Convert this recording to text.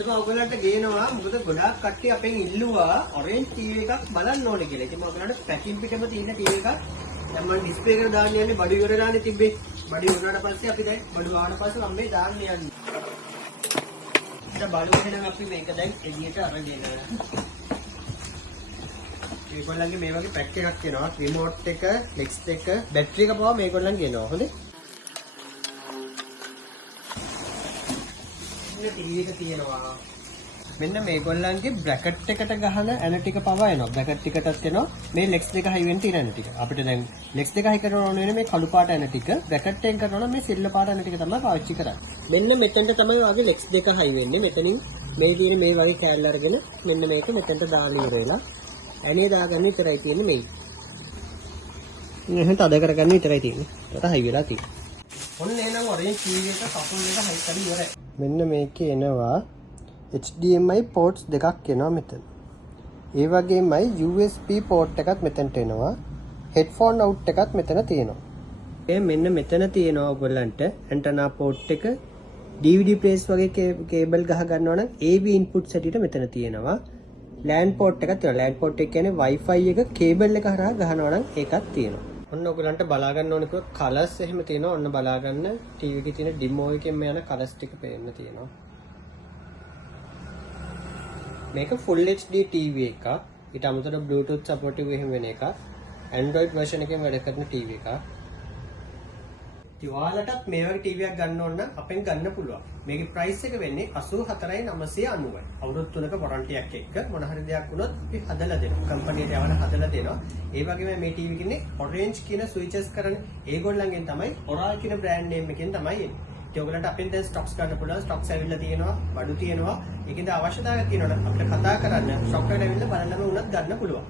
අදම ඔයගොල්ලන්ට ගේනවා මොකද ගොඩාක් කට්ටිය අපෙන් ඉල්ලුවා ඔරෙන්ජ් ටීවී එකක් බලන්න ඕනේ කියලා. ඉතින් මම ඔයගොල්ලන්ට පැකින් පිටම තියෙන ටීවී එකක් දැන් මම ඩිස්ප්ලේ එකට දාන්න යන්නේ බඩු ඉවරලානේ තිබ්බේ. බඩු වුණාට පස්සේ අපි දැන් බඩු ආවට පස්සේ මම මේ දාන්න යන්නේ. බඩු එහෙනම් අපි මේක දැන් එළියට අරගෙන මේගොල්ලන්ගේ මේ වගේ පැක් එකක් එනවා රිමෝට් එක, නෙක්ස්ට් එක, බැටරි එක පවා මේගොල්ලන්ගේ එනවා. හොඳේ. මේ ටීවී එක තියෙනවා. මෙන්න මේගොල්ලන්ගේ බ්‍රැකට් එකට ගහන ඇන ටික පවා එනවා. බ්‍රැකට් එකටත් එනවා මේ ලෙක්ස් දෙක හයි වෙන්න තියෙන ඇන ටික. අපිට දැන් ලෙක්ස් දෙක හයි කරනවා ඕනේ මේ කළු පාට ඇන ටික. බ්‍රැකට් එකෙන් කරනවා නම් මේ සිල්ල පාට ඇන ටික තමයි පාවිච්චි කරන්නේ. මෙන්න මෙතෙන්ට තමයි වගේ ලෙක්ස් දෙක හයි වෙන්නේ. මෙතනින් මේ තියෙන මේ වගේ කෑල්ල අරගෙන මෙන්න මේක මෙතෙන්ට දාලා ඉවර වෙලා ඇනේ දාගන්න විතරයි තියෙන්නේ මේ. එහෙනම් තද කරගන්න විතරයි තියෙන්නේ. ඒකට හයි වෙලා තියෙන්නේ. ඔන්න එහෙනම් ඔරෙන්ජ් ටීවී එක කපුල් එක හයි කරලා ඉවරයි. මෙන්න මේකේ එනවා HDMI ports දෙකක් එනවා මෙතන. ඒ වගේමයි USB port එකත් මෙතනට එනවා. headphone out එකත් මෙතන තියෙනවා. මෙන්න මෙතන තියෙනවා ඔයගොල්ලන්ට antenna port එක DVD plays වගේ කේබල් ගහ ගන්නවා නම් AV inputs හැටියට මෙතන තියෙනවා. LAN port එකක් තියෙනවා. LAN port එක කියන්නේ Wi-Fi එක කේබල් එක හරහා ගහනවා නම් ඒකත් තියෙනවා. ඔන්න ඔයගොල්ලන්ට බලා ගන්න ඕනේ කිව්වොත් කලර්ස් එහෙම තියෙනවා. ඔන්න බලා ගන්න TV එකේ තියෙන ඩිමෝ එකෙන්ම යන කලර්ස් ටික පේන්න තියෙනවා. මේක full HD TV එකක්. ඊට අමතරව Bluetooth supportive එහෙම වෙන එකක්. Android version එකෙන් වැඩ කරන TV එකක්. ඔයාලටත් මේ වගේ TV එකක් ගන්න ඕන නම් අපෙන් ගන්න පුළුවන්. මේකේ price එක වෙන්නේ 84990යි. අවුරුදු 3ක warranty එකක් එක්ක මොන හරි දෙයක් වුණොත් අපි හදලා දෙනවා. කම්පැනිට යවන හදලා දෙනවා. ඒ වගේම මේ TV එකේ orange කියන switches කරන ඒගොල්ලන්ගෙන් තමයි Oral කියන brand name එකෙන් තමයි එන්නේ. ඒ ඔයගලන්ට අපෙන් දැන් stocks ගන්න පුළුවන්. stocks ඇවිල්ලා තියෙනවා, බඩු තියෙනවා. ඒකෙන්ද අවශ්‍යතාවයක් තියෙනවා නම් අපිට කතා කරන්න. stock එකට ඇවිල්ලා බලන්නම උනත් ගන්න පුළුවන්.